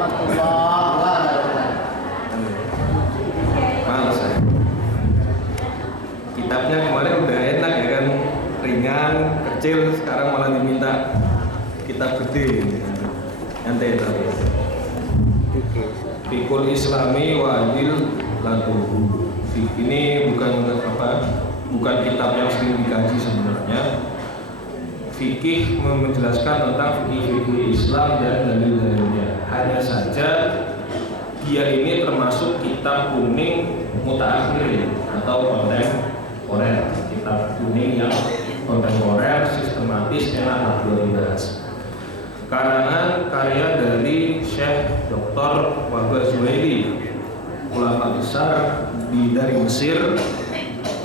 warahmatullahi wabarakatuh. Males saya. Kitabnya kemarin udah enak ya kan, ringan, kecil, sekarang malah diminta kitab gede. Nyantai tapi. Fikul Islami wa adil laduhu. Ini bukan kitab yang sering dikaji sebenarnya. Fikih menjelaskan tentang fikih Islam dan dalil-dalilnya. Hanya saja dia ini termasuk kitab kuning mutaakhir atau kontemporer. Kitab kuning yang kontemporer, sistematis, enak untuk dibahas. Karangan karya dari Syekh Dr. Wahbah Zuhaili, ulama besar dari Mesir,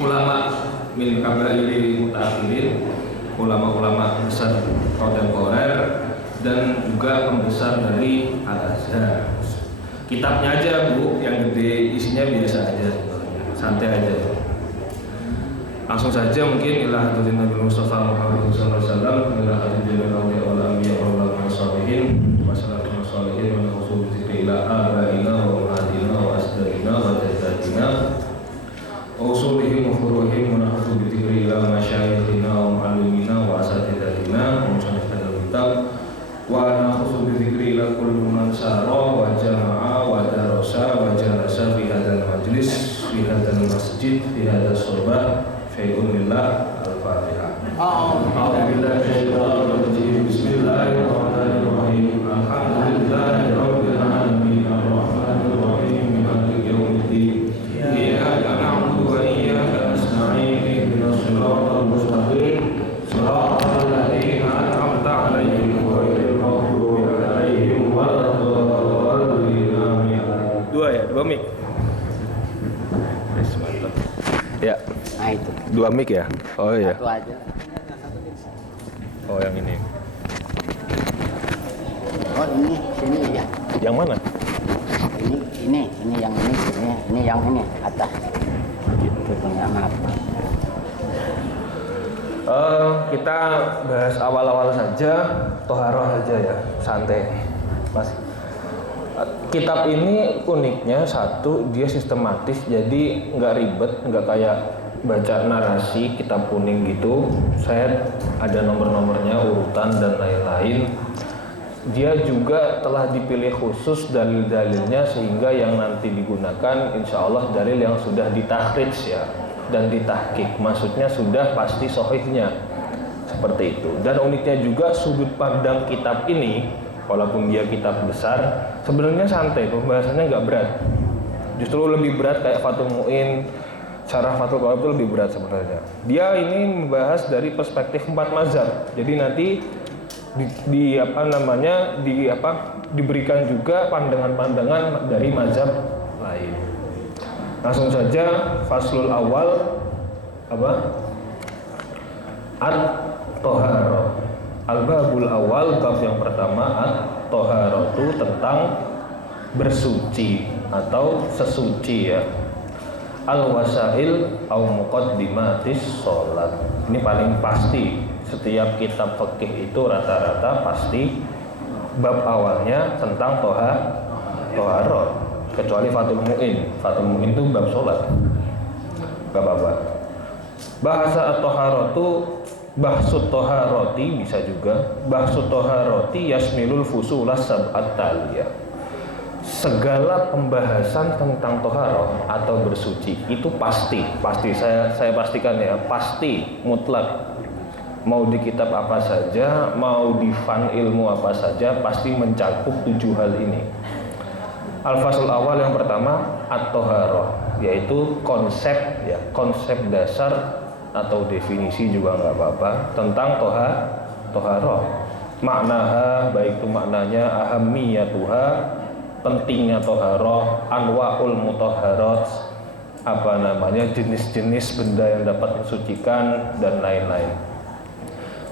ulama min kabairi mutaakhirin, ulama-ulama besar kontemporer, dan juga pembesar dari Al-Azhar. Kitabnya aja Bu, yang gede, isinya biasa aja, santai aja. Langsung saja mungkin ila hadirin Nabi Mustafa Muhammad sallallahu alaihi wasallam, ila hadirin Nabi wal anbiya wal mursalin, wassalamu wassalamu wa sallallahu ila abaina wa ummatina wa asdaqina wa jaddatina wa usulihim wa furuhim wa nahfu bi dzikri ila masyayikhina wa muallimina wa asatidatina wa musannifina kitab wa nahfu bi dzikri ila kulli man sara wa jama'a wa darasa wa jalasa fi hadzal majlis fi hadzal masjid fi hadzal surbah Fa'ilulillah al-Fatihah. A'udzubillahi minasyaitonir rajim. Bismillahirrahmanirrahim. Alhamdulillahirabbil alamin arrahmanir rahim maliki yaumiddin. Iyyaka na'budu wa iyyaka nasta'in ihdinas siratal mustaqim siratal ladzina an'amta 'alaihim ghairil maghdubi 'alaihim waladdallin. Amin. Dua mic. Ya. Nah itu. Dua mic ya? Oh iya. Satu aja. Oh yang ini. Oh ini sini ya. Yang mana? Ini yang ini atas. Gitu punya maaf. Kita bahas awal-awal saja, toharoh saja ya, santai, Mas. Kitab ini uniknya satu, dia sistematis, jadi nggak ribet, nggak kayak baca narasi kitab kuning gitu. Saya ada nomor-nomornya, urutan dan lain-lain. Dia juga telah dipilih khusus dalil-dalilnya sehingga yang nanti digunakan insya Allah dalil yang sudah ditahkrij ya dan ditahqiq, maksudnya sudah pasti sahihnya seperti itu. Dan uniknya juga sudut pandang kitab ini, walaupun dia kitab besar, sebenarnya santai, pembahasannya nggak berat. Justru lebih berat kayak Fathul Mu'in, Syarah Fathul Qadir itu lebih berat sebenarnya. Dia ini membahas dari perspektif 4 mazhab. Jadi nanti diberikan juga pandangan-pandangan dari mazhab lain. Langsung saja faslul awal At-Toharoh. Al-Babul awal, bab yang pertama At-Toharoh itu tentang bersuci atau sesuci ya. Al-Wasail au muqaddimatis sholat. Ini paling pasti, setiap kitab fikih itu rata-rata pasti bab awalnya tentang toharoh, kecuali Fathul Mu'in. Fathul Mu'in itu bab sholat, gak apa-apa. Bahasa at-toharoh itu bahsut toharoti, bisa juga bahsut toharoti yasmilul fusulas sab'at taliyah. Segala pembahasan tentang toharoh atau bersuci itu pasti saya pastikan ya, pasti mutlak. Mau di kitab apa saja, mau di fan ilmu apa saja, pasti mencakup 7 hal ini. Al-Fasl awal yang pertama at-toharoh, yaitu konsep ya, konsep dasar atau definisi juga nggak apa-apa tentang toharoh. Maknaha, baik itu maknanya, ahammiyatuha, pentingnya toharoh, anwa'ul mutahharat, jenis-jenis benda yang dapat mensucikan dan lain-lain.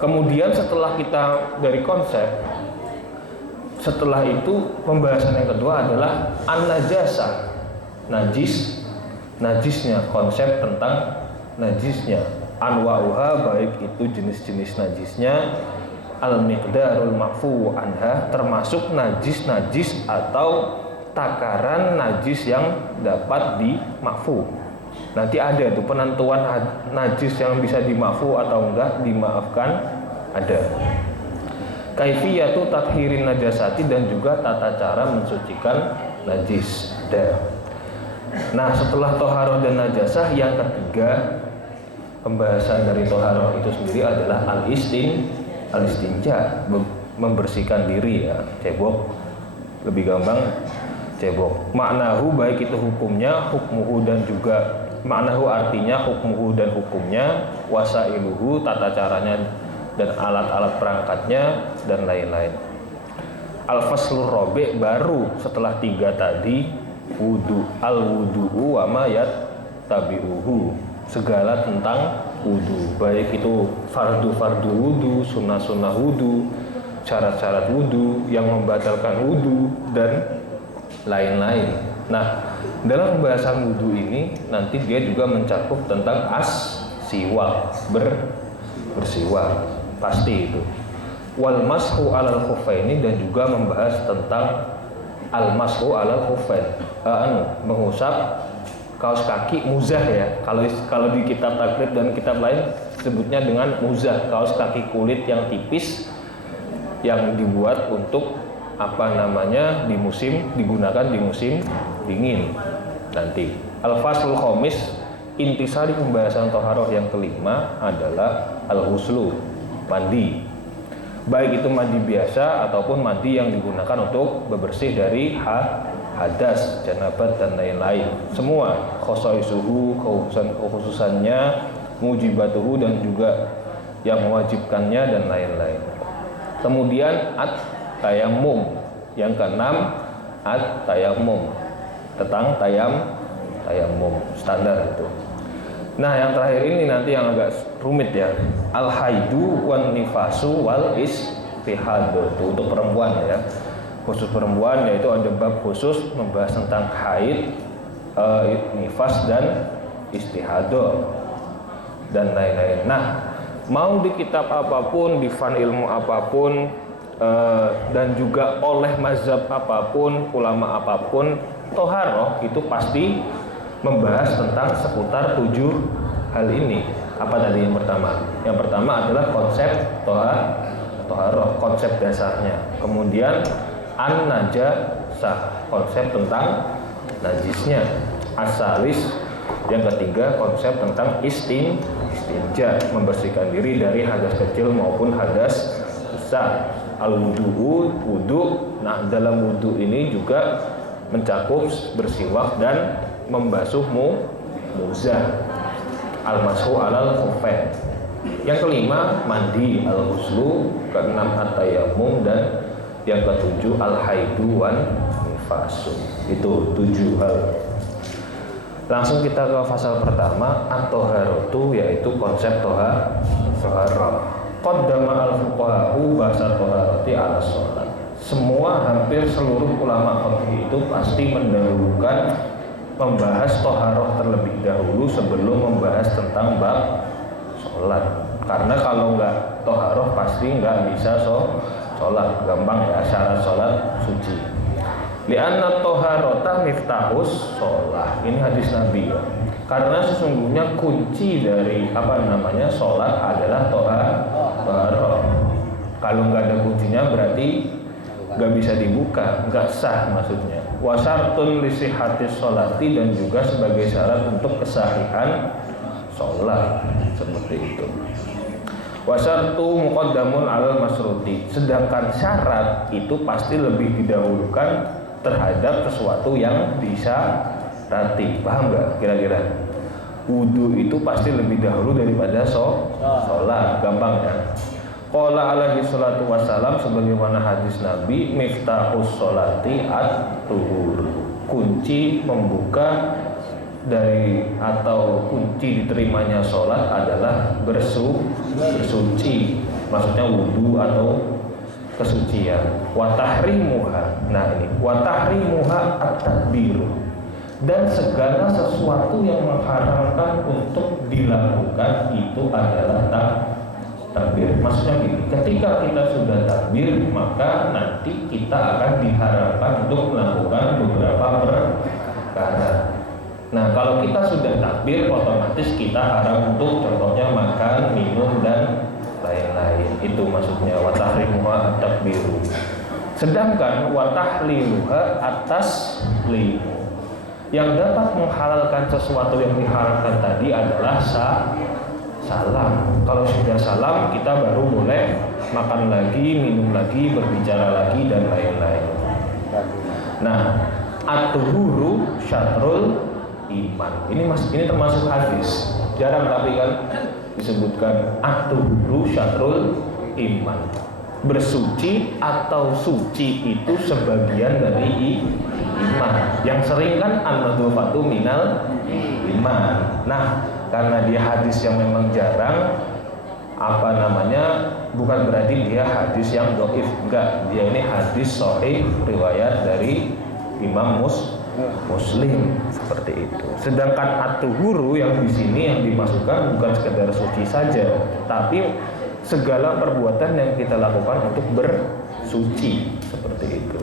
Kemudian setelah kita dari konsep, setelah itu pembahasan yang kedua adalah an-najasah, najisnya, konsep tentang najisnya, anwa'uha, baik itu jenis-jenis najisnya, al-miqdarul ma'fu anha, termasuk najis-najis atau takaran najis yang dapat dimakfu. Nanti ada tuh penentuan najis yang bisa dimakfu atau enggak dimaafkan, ada. Kaifiyatu tathirin najasati, dan juga tata cara mensucikan najis, ada. Nah, setelah toharoh dan najasah, yang ketiga pembahasan dari toharoh itu sendiri adalah al-istinja, membersihkan diri ya, cebok, lebih gampang cebok. Maknahu, baik itu hukumnya, hukmuhu, dan juga maknahu artinya, hukmuhu dan hukumnya, wasailuhu tata caranya dan alat-alat perangkatnya, dan lain-lain. Al-faslur robe, baru setelah tiga tadi, wudu, al-wudu'u wa ma yattabi'uhu, segala tentang wudu, baik itu fardu-fardu wudu, sunnah-sunnah wudu, syarat-syarat wudu, yang membatalkan wudu, dan lain-lain. Nah, dalam pembahasan wudu ini nanti dia juga mencakup tentang siwak, bersiwak, pasti itu. Wal mashu alal khuffaini, dan juga membahas tentang al mashu alal khuffain, mengusap kaos kaki, muzah ya. Kalau di kitab takrib dan kitab lain sebutnya dengan muzah, kaos kaki kulit yang tipis yang dibuat untuk digunakan di musim dingin nanti. Al-faslul khomis, intisari pembahasan toharoh yang kelima adalah al-huslu, mandi, baik itu mandi biasa ataupun mandi yang digunakan untuk bebersih dari hadas, janabat, dan lain-lain. Semua khosoisuhu, kekhususannya, mujibatuhu, dan juga yang mewajibkannya, dan lain-lain. Kemudian at-tayammum, yang keenam at-tayammum, tentang tayammum standar itu. Nah, yang terakhir ini nanti yang agak rumit ya, al-haidu wan nifasu wal istihadu, itu untuk perempuan ya, khusus perempuan, yaitu ada bab khusus membahas tentang haid, nifas, dan istihadu, dan lain-lain. Nah, mau di kitab apapun, di fan ilmu apapun, dan juga oleh mazhab apapun, ulama apapun, toharoh itu pasti membahas tentang seputar 7 hal ini. Apa tadi yang pertama? Yang pertama adalah konsep toharoh, konsep dasarnya. Kemudian an-najasah, konsep tentang najisnya. Asalis, yang ketiga konsep tentang istinja, membersihkan diri dari hadas kecil maupun hadas besar. Al-wudu'u, wudu. Nah, dalam wudu ini juga mencakup bersiwak dan membasuh muzah. Al-mashu alal khuffain. Yang kelima mandi, al-huslu. Keenam at-tayammum, dan yang ketujuh al-haidu wan nifasu. Itu 7 hal. Langsung kita ke fasal pertama, at-toharatu, yaitu konsep toharah. Qaddama al-fuqaha'u bahasa toharati ala sholat. Semua, hampir seluruh ulama fikih itu pasti mendahulukan membahas toharoh terlebih dahulu sebelum membahas tentang bab sholat. Karena kalau nggak toharoh pasti nggak bisa sholat. Gampang ya, syarat sholat suci. Li'anna toharota miftahus sholat. Ini hadis Nabi ya. Karena sesungguhnya kunci dari sholat adalah toharoh. Kalau nggak ada kuncinya berarti nggak bisa dibuka, nggak sah maksudnya. Wasartun lisihhatis sholati, dan juga sebagai syarat untuk kesahihan sholat, seperti itu. Wasartu muqaddamun alal masruti, sedangkan syarat itu pasti lebih didahulukan terhadap sesuatu yang disyarati. Paham nggak kira-kira? Wudu itu pasti lebih dahulu daripada sholat, gampang ya. Qala alaihi salatu wassalam, sebagaimana hadis Nabi, miftahus sholati at-tuhur, kunci membuka dari atau kunci diterimanya sholat adalah bersuci, maksudnya wudu atau kesucian. Wa tahrimuha, nah ini wa tahrimuha at-tadbiru, dan segala sesuatu yang mengharamkan untuk dilakukan itu adalah takbir. Maksudnya gini, ketika kita sudah takbir, maka nanti kita akan diharapkan untuk melakukan beberapa perkara. Nah, kalau kita sudah takbir, otomatis kita harap untuk contohnya makan, minum, dan lain-lain. Itu maksudnya wa tahrimuha at-takbiru. Sedangkan wa tahliluha atas limu. Yang dapat menghalalkan sesuatu yang diharamkan tadi adalah salam. Kalau sudah salam, kita baru boleh makan lagi, minum lagi, berbicara lagi, dan lain-lain. Nah, at-tuhuru syatrul iman. Ini termasuk hadis. Jarang tapi kan disebutkan at-tuhuru syatrul iman. Bersuci atau suci itu sebagian dari iman. Yang sering kan an-nadhafatu minal iman. Nah, karena dia hadis yang memang jarang, bukan berarti dia hadis yang dhaif, enggak. Dia ini hadis sahih riwayat dari Imam Muslim seperti itu. Sedangkan at-tuhuru yang di sini yang dimasukkan bukan sekedar suci saja, tapi segala perbuatan yang kita lakukan untuk bersuci seperti itu.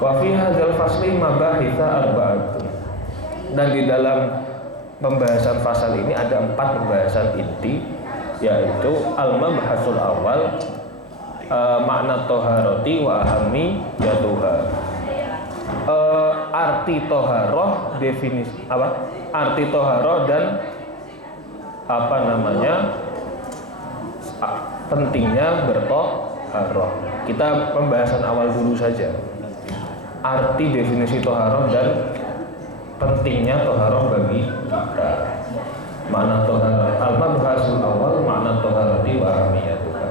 Wa fi hadzal fasli mabahitsa arba'atun. Dan di dalam pembahasan pasal ini ada 4 pembahasan inti, yaitu al-mabhasul awal makna toharoti wa ahami yatuha. Arti toharoh, definisi apa? Arti toharoh dan pentingnya bertoharoh. Kita pembahasan awal dulu saja. Arti definisi toharoh dan pentingnya toharoh bagi kita. Makna toharoh al-mabhasul awal makna toharoti wa ahmiyatuha.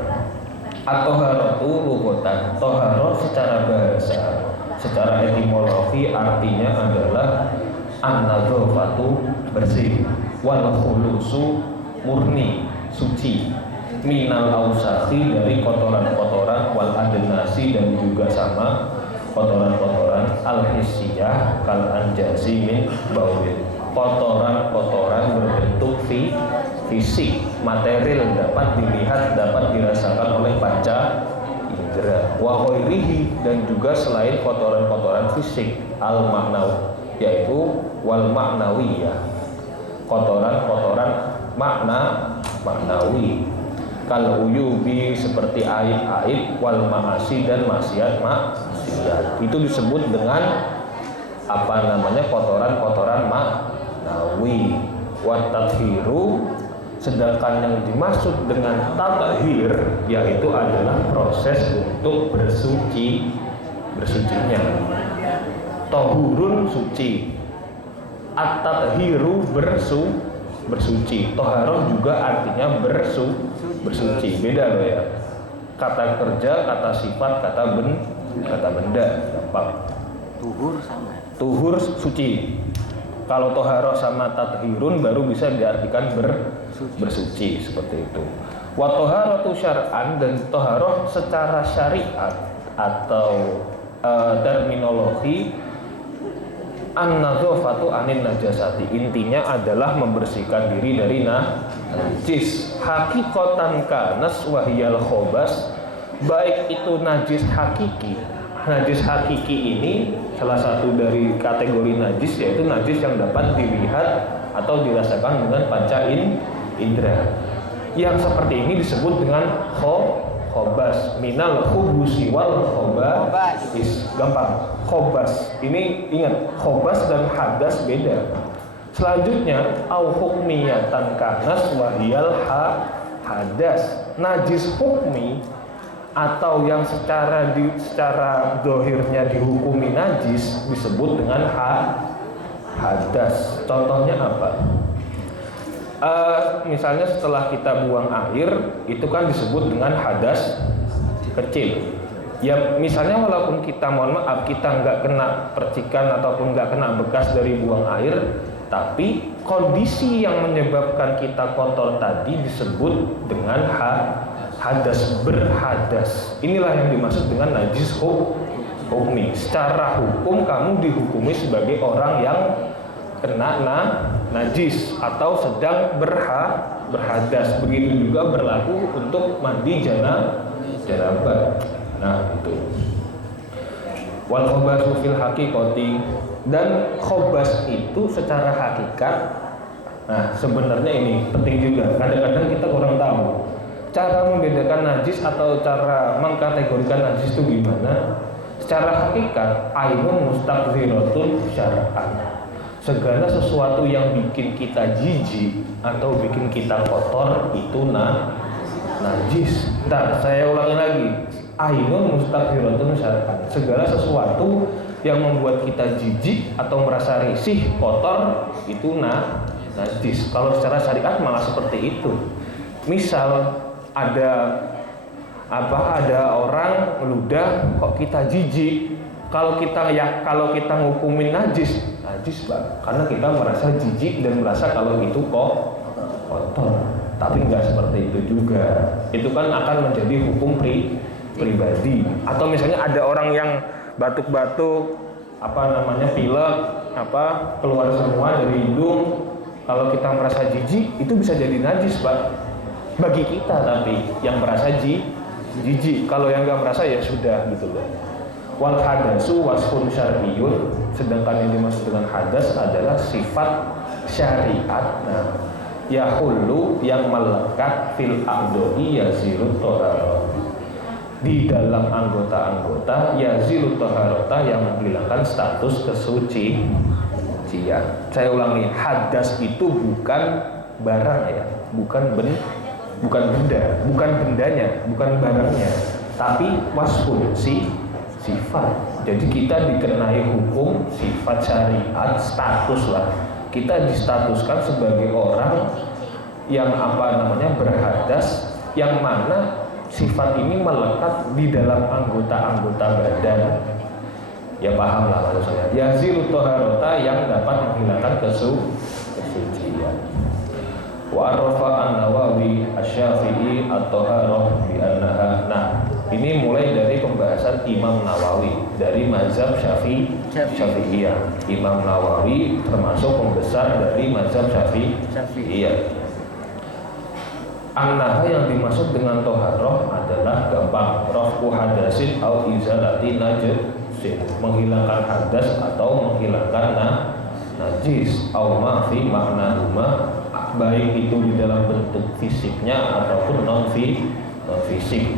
At-toharatu lughatan. Toharoh secara bahasa, secara etimologi artinya adalah an-nadzafatu bersih, wal khulusu murni suci, minal ausakhi dari kotoran-kotoran, wal adnasi dan juga sama kotoran-kotoran, al-hissiyah kal anjasi min baulin, kotoran-kotoran berbentuk fisik, material, dapat dilihat, dapat dirasakan oleh panca indera, wa ghairihi dan juga selain kotoran-kotoran fisik, al-maknawi yaitu wal maknawiyah, kotoran-kotoran maknawi, kal uyubi seperti aib-aib, wal ma'asi dan maksiat. Itu disebut dengan kotoran-kotoran maknawi. Wa tathhiru, sedangkan yang dimaksud dengan tathhir yaitu adalah proses untuk bersucinya. Tohurun suci, at-tathhiru bersuci. Toharoh juga artinya bersuci. Beda loh ya. Kata kerja, kata sifat, kata benda, gampang. Tuhur suci. Kalau toharoh sama tathhirun baru bisa diartikan bersuci seperti itu. Wa toharatu syar'an, dan toharoh secara syariat atau terminologi an-nadzafatu anin najasati, intinya adalah membersihkan diri dari najis. Hakikatan kanas wahiyal khobas, baik itu najis hakiki. Najis hakiki ini salah satu dari kategori najis, yaitu najis yang dapat dilihat atau dirasakan dengan panca indera. Yang seperti ini disebut dengan khobas, minal khubusi wal khobas. Gampang. Khobas ini ingat, khobas dan hadas beda. Selanjutnya au hukmiyatan kanas wahiyal hadas, najis hukmi atau yang secara dohirnya dihukumi najis disebut dengan hadas. Contohnya apa? Misalnya setelah kita buang air, itu kan disebut dengan hadas kecil. Ya misalnya walaupun kita, mohon maaf, kita nggak kena percikan ataupun nggak kena bekas dari buang air, tapi kondisi yang menyebabkan kita kotor tadi disebut dengan hadas, berhadas. Inilah yang dimaksud dengan najis hukmi. Secara hukum kamu dihukumi sebagai orang yang kena najis atau sedang berhadas. Begitu juga berlaku untuk mandi janabah. Nah, itu. Wal khobasu fil haqiqati, dan khobas itu secara hakikat. Nah, sebenarnya ini penting juga. Kadang-kadang kita kurang tahu cara membedakan najis atau cara mengkategorikan najis itu gimana. Secara hakikat, ainun mustaqziratun syar'an. Segala sesuatu yang bikin kita jijik atau bikin kita kotor itu najis. Nah, saya ulangi lagi. Ainun mustaqziratun syar'an. Segala sesuatu yang membuat kita jijik atau merasa risih, kotor itu najis. Kalau secara syariat malah seperti itu. Misal ada orang meludah kok kita jijik, kalau kita ngukumin najis Bang, karena kita merasa jijik dan merasa kalau itu kok kotor. Tapi nggak seperti itu juga. Itu kan akan menjadi hukum pribadi. Atau misalnya ada orang yang batuk-batuk, pilek, keluar semua dari hidung, kalau kita merasa jijik itu bisa jadi najis, Pak. Bagi kita, tapi yang merasa jijik. Kalau yang nggak merasa ya sudah gitu loh. Wal hadasu wasfun syar'iyyun, sedangkan yang dimaksud dengan hadas adalah sifat syariat. Nah, yahullu yang melekat fil a'dha'i yazilut thaharah. Di dalam anggota-anggota yazilut thaharata, yang menghilangkan status kesucian. Saya ulangi, hadas itu bukan barang ya, bukan benda, bukan bendanya, bukan barangnya, tapi wasfun sifat. Jadi kita dikenai hukum sifat syariat, status lah. Kita distatuskan sebagai orang yang berhadas, yang mana sifat ini melekat di dalam anggota-anggota badan. Ya paham lah maksud saya. Yazilut thaharata, yang dapat menghilangkan kesucian. Wa arafa an-Nawawi asy-Syafi'i at-thaharah bi annaha. Nah, ini mulai dari pembahasan Imam Nawawi dari mazhab Syafi'iyah. Imam Nawawi termasuk pembesar dari mazhab Syafi'iyah. Annaha, yang dimaksud dengan thaharah adalah gampang, raf'u hadasin au izalati najasin, menghilangkan hadas atau menghilangkan najis, au ma fi maknahuma, baik itu di dalam bentuk fisiknya ataupun non fisik.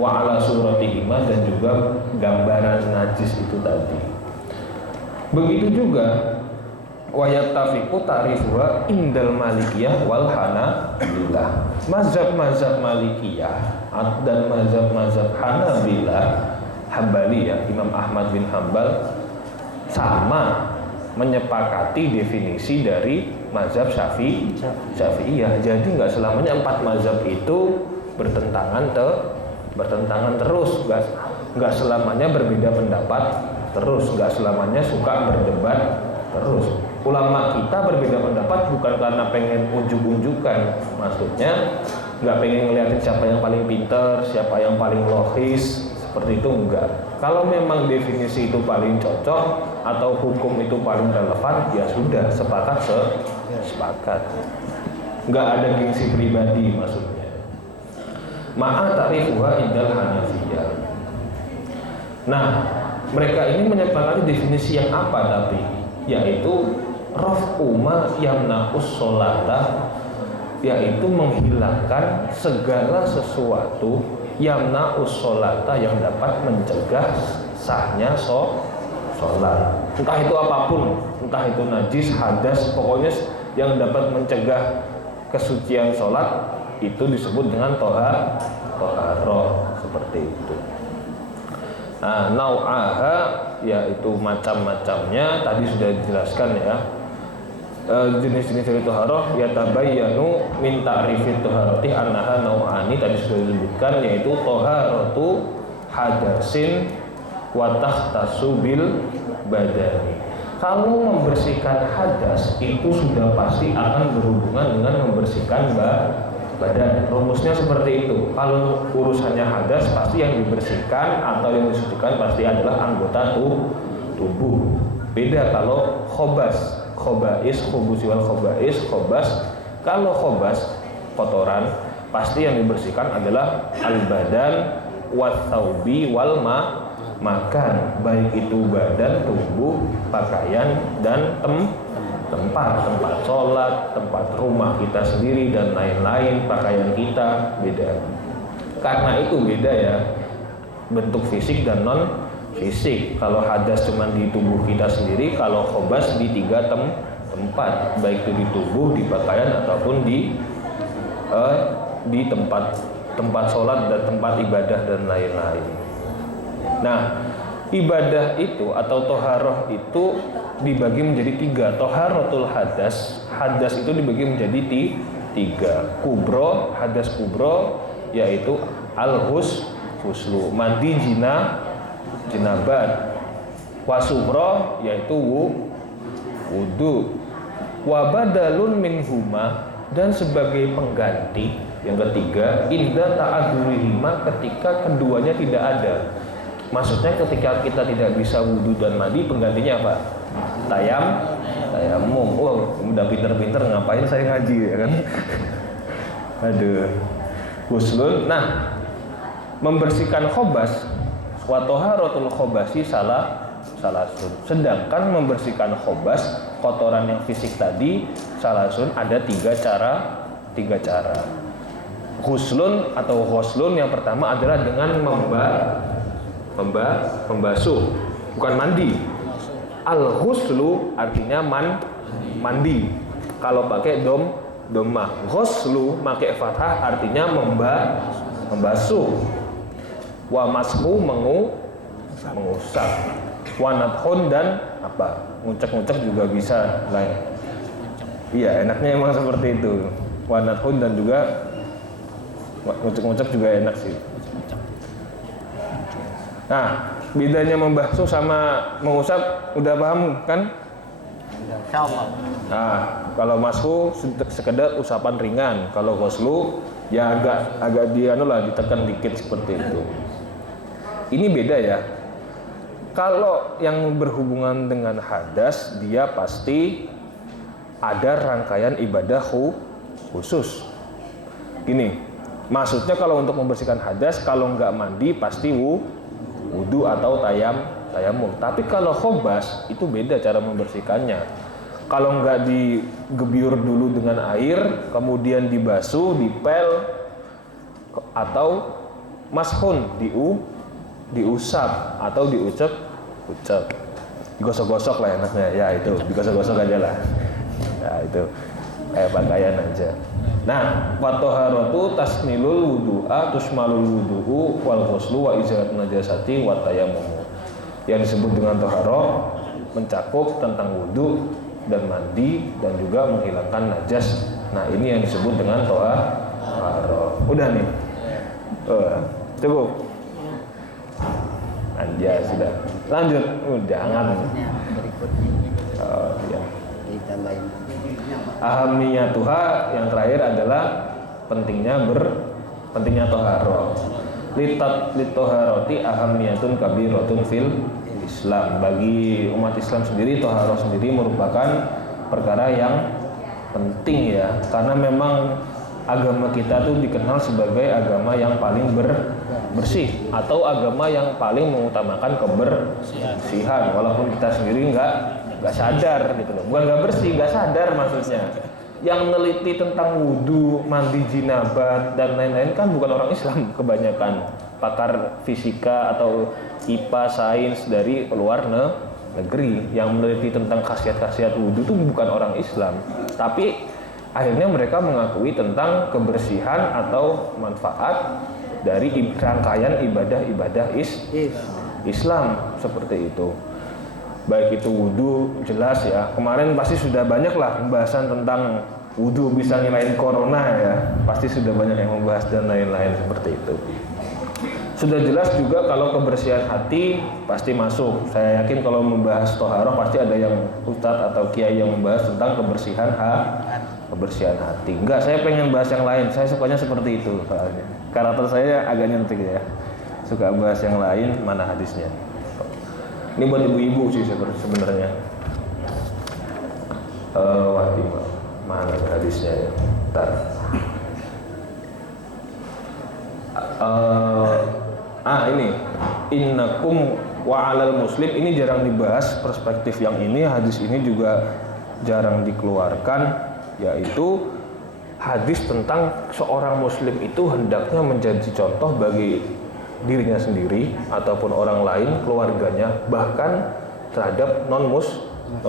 Wa ala suratihima, dan juga gambaran najis itu tadi. Begitu juga wa yattafiqu ta'rifuha indal malikiyah wal hanabilah. Mazhab-mazhab malikiyah dan mazhab-mazhab hanabilah, Hambaliyah, Imam Ahmad bin Hambal, sama menyepakati definisi dari mazhab Syafi'iyah. Jadi nggak selamanya empat mazhab itu bertentangan terus, nggak selamanya berbeda pendapat terus, nggak selamanya suka berdebat terus. Ulama kita berbeda pendapat bukan karena pengen unjuk-unjukkan, maksudnya nggak pengen ngeliatin siapa yang paling pintar, siapa yang paling logis, seperti itu enggak. Kalau memang definisi itu paling cocok atau hukum itu paling relevan, ya sudah, sepakat. Nggak ada gengsi pribadi maksudnya. Ma'a ta'rifuha indal Hanafiyah. Nah, mereka ini menyepakati definisi yang apa tapi, yaitu raf'u ma yamna'us sholata, yaitu menghilangkan segala sesuatu yamna'us sholata, yang dapat mencegah sahnya sholat. Entah itu apapun, entah itu najis, hadas, pokoknya yang dapat mencegah kesucian sholat itu disebut dengan toharoh, seperti itu. Nah, nau'aha, yaitu macam-macamnya tadi sudah dijelaskan ya. Jenis-jenis dari toharoh ya tabayyanu min ta'rifit toharoti annaha nau'ani, tadi sudah disebutkan, yaitu toharotu hadasin wa tahtasu bil badani. Kalau membersihkan hadas itu sudah pasti akan berhubungan dengan membersihkan badan. Rumusnya seperti itu. Kalau urusannya hadas, pasti yang dibersihkan atau yang disucikan pasti adalah anggota tubuh. Beda kalau khobas, khobais, khobusi wal khobais, khobas. Kalau khobas kotoran, pasti yang dibersihkan adalah al-badan wathaubi wal makan, baik itu badan, tubuh, pakaian, dan tempat sholat, tempat rumah kita sendiri, dan lain-lain, pakaian kita beda. Karena itu beda ya, bentuk fisik dan non fisik. Kalau hadas cuma di tubuh kita sendiri, kalau khobas di 3 tempat, baik itu di tubuh, di pakaian, ataupun di tempat sholat dan tempat ibadah dan lain-lain. Nah, ibadah itu atau toharoh itu dibagi menjadi 3. Toharotul hadas, hadas itu dibagi menjadi 3. Kubro, hadas kubro, yaitu al-huslu, mandi jinabat. Wasubro, yaitu wudu. Wabadalun minhuma, dan sebagai pengganti yang ketiga, inda ta'adzurihima, ketika keduanya tidak ada. Maksudnya ketika kita tidak bisa wudu dan mandi, penggantinya apa? Tayamum. Oh, udah pinter-pinter, ngapain saya ngaji ya kan? Aduh. Huslun. Nah, membersihkan khobas, wa toharatul khobasi salasun. Sedangkan membersihkan khobas, kotoran yang fisik tadi, salasun, ada 3 cara. Huslun atau ghuslun yang pertama adalah dengan membasuh, bukan mandi. Al-ghuslu artinya mandi. Kalau pakai domah. Ghuslu pakai fathah artinya membasuh. Wa mashu mengusap. Wa nadhun dan apa? Ngucek-ngucek juga bisa lain. Iya, enaknya emang seperti itu. Wa nadhun dan juga ngucek-ngucek juga enak sih. Nah, bedanya membasuh sama mengusap udah paham kan? Nah, kalau mashu sekedar usapan ringan, kalau ghuslu ya agak ditekan dikit seperti itu. Ini beda ya. Kalau yang berhubungan dengan hadas, dia pasti ada rangkaian ibadah khusus. Gini, maksudnya kalau untuk membersihkan hadas, kalau nggak mandi pasti wudu atau tayamum. Tapi kalau khobas itu beda cara membersihkannya. Kalau nggak digebyur dulu dengan air, kemudian dibasuh, dipel, atau mashun, diusap atau diucap, digosok-gosok lah enaknya. Ya itu, digosok-gosok aja lah. Ya itu, pakaian aja. Nah, watoharatu tasnilul wudu'a tusmalul wudu'u wal ghuslu wa izalatun najasati wa tayammum. Yang disebut dengan toharo mencakup tentang wudu dan mandi dan juga menghilangkan najas. Nah, ini yang disebut dengan toharo. Udah nih. Cukup. Anjay, sudah. Lanjut. Jangan. Ya. Ahamiyatuha yang terakhir adalah pentingnya toharo. Litoharoti ahamiyatun kabiratun fil Islam. Bagi umat Islam sendiri, toharo sendiri merupakan perkara yang penting ya, karena memang agama kita tuh dikenal sebagai agama yang paling bersih atau agama yang paling mengutamakan kebersihan, walaupun kita sendiri nggak sadar gitu loh. Bukan nggak bersih, nggak sadar maksudnya. Yang meneliti tentang wudu, mandi jinabat dan lain-lain kan bukan orang Islam kebanyakan. Pakar fisika atau IPA, sains dari luar negeri yang meneliti tentang khasiat-khasiat wudu itu bukan orang Islam. Tapi akhirnya mereka mengakui tentang kebersihan atau manfaat dari rangkaian ibadah-ibadah Islam seperti itu. Baik itu wudu, jelas ya. Kemarin pasti sudah banyak lah pembahasan tentang wudu bisa ngilangin corona ya. Pasti sudah banyak yang membahas dan lain-lain seperti itu. Sudah jelas juga kalau kebersihan hati pasti masuk. Saya yakin kalau membahas toharoh pasti ada yang ustadz atau kiai yang membahas tentang kebersihan hati. Enggak, saya pengen bahas yang lain. Saya sukanya seperti itu soalnya. Karakter saya agak nyentik ya. Suka bahas yang lain, mana hadisnya. Ini buat ibu-ibu sih sebenarnya. Mana hadisnya ya? Bentar. Ini innakum wa 'alal muslim, ini jarang dibahas perspektif yang ini. Hadis ini juga jarang dikeluarkan, yaitu hadis tentang seorang muslim itu hendaknya menjadi contoh bagi dirinya sendiri ataupun orang lain, keluarganya, bahkan terhadap non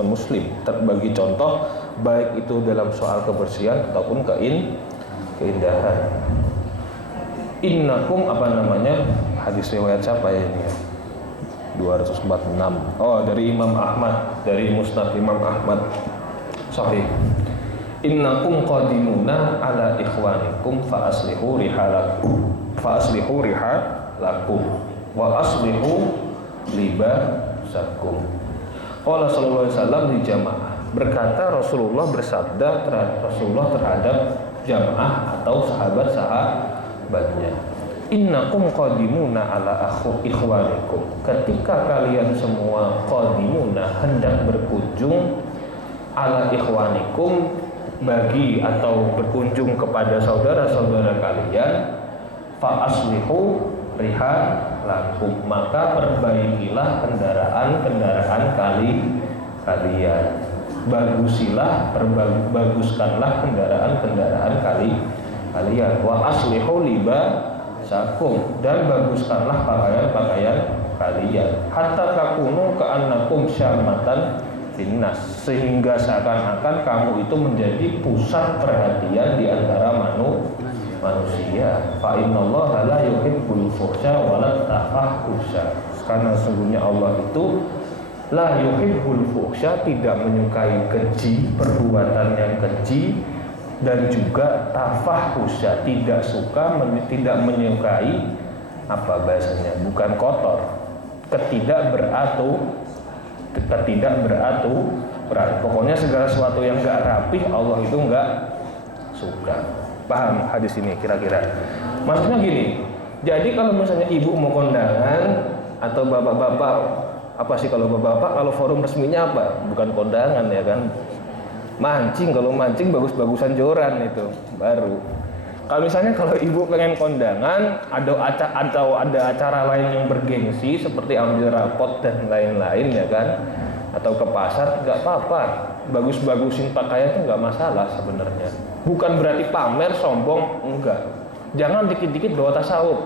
muslim, bagi contoh baik itu dalam soal kebersihan ataupun keindahan. Innakum hadis riwayat siapa ya ini ya? 246. Oh, dari Imam Ahmad, dari Musnad Imam Ahmad, sahih. Innakum qadimuna ala ikhwanikum fa aslihu rihalakum wa aslihu libasakum. Qala sallallahu alaihi wasallam di jamaah. Berkata Rasulullah, bersabda Rasulullah terhadap jamaah atau sahabat-sahabatnya, innakum qadimuna ala ikhwanikum. Ketika kalian semua qadimuna, hendak berkunjung, ala ikhwanikum, bagi atau berkunjung kepada saudara-saudara kalian, fa aslihu rihalakum, maka perbaikilah kendaraan kalian, baguskanlah kendaraan kalian, wa aslihu libasakum, dan baguskanlah pakaian kalian, hatta takunu ka'annakum syamatan finnas, sehingga seakan-akan kamu itu menjadi pusat perhatian di antara manusia. Fa innallaha la yuhibbul fuhsya wa la tafahusya, karena sesungguhnya Allah itu la yuhibbul fuhsya, tidak menyukai keji, perbuatan yang keji, dan juga tafahusya, tidak menyukai bukan kotor, ketidakberaturan. Pokoknya segala sesuatu yang enggak rapih Allah itu enggak suka. Paham hadis ini kira-kira? Maksudnya gini, jadi kalau misalnya ibu mau kondangan atau bapak-bapak, kalau bapak-bapak, kalau forum resminya apa? Bukan kondangan ya kan? Mancing, kalau mancing bagus-bagusan joran itu baru. Kalau misalnya kalau ibu pengen kondangan, atau ada acara lain yang bergengsi seperti ambil rapot dan lain-lain ya kan, atau ke pasar, nggak apa-apa, bagus-bagusin pakaian itu nggak masalah sebenarnya. Bukan berarti pamer, sombong, enggak. Jangan dikit-dikit bawa tasawuf.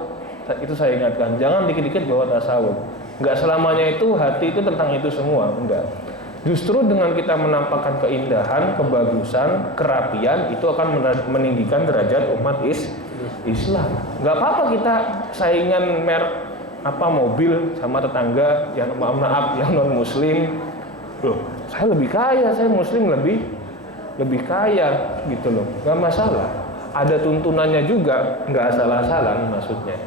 Itu saya ingatkan, jangan dikit-dikit bawa tasawuf. Nggak selamanya itu hati itu tentang itu semua, enggak. Justru dengan kita menampakkan keindahan, kebagusan, kerapian, itu akan meninggikan derajat umat Islam. Nggak apa-apa kita saingan mobil sama tetangga yang maaf yang non muslim. Loh, saya lebih kaya, saya muslim lebih kaya gitu loh. Nggak masalah. Ada tuntunannya juga, nggak asal-asalan maksudnya.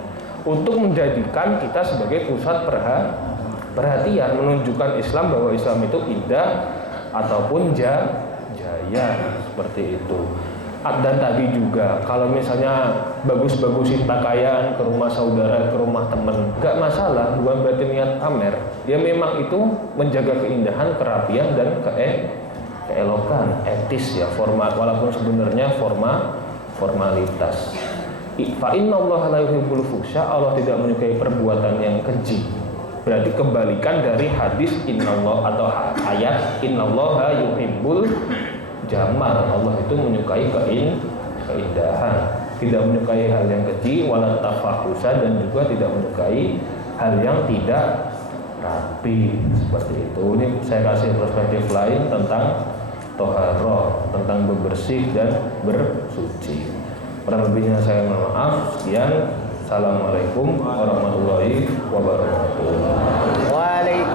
Untuk menjadikan kita sebagai pusat perhatian, menunjukkan Islam bahwa Islam itu indah ataupun jaya, seperti itu. Dan tadi juga kalau misalnya bagus-bagusin pakaian ke rumah saudara, ke rumah teman, nggak masalah, bukan berarti niat pamer. Ya memang itu menjaga keindahan, kerapian, dan keelokan, etis ya, format, walaupun sebenarnya formalitas. Fa innallaha la yuhibbul fuhsya, Allah tidak menyukai perbuatan yang keji. Berarti kebalikan dari hadis innallah atau ayat innallaha yuhibbul jamal, Allah itu menyukai keindahan, tidak menyukai hal yang keji, wala tafahusa, dan juga tidak menyukai hal yang tidak rapi, seperti itu. Ini saya kasih perspektif lain tentang toharoh, tentang bebersih dan bersuci. Kurang lebihnya saya mohon maaf. Sekian. Assalamualaikum warahmatullahi wabarakatuh.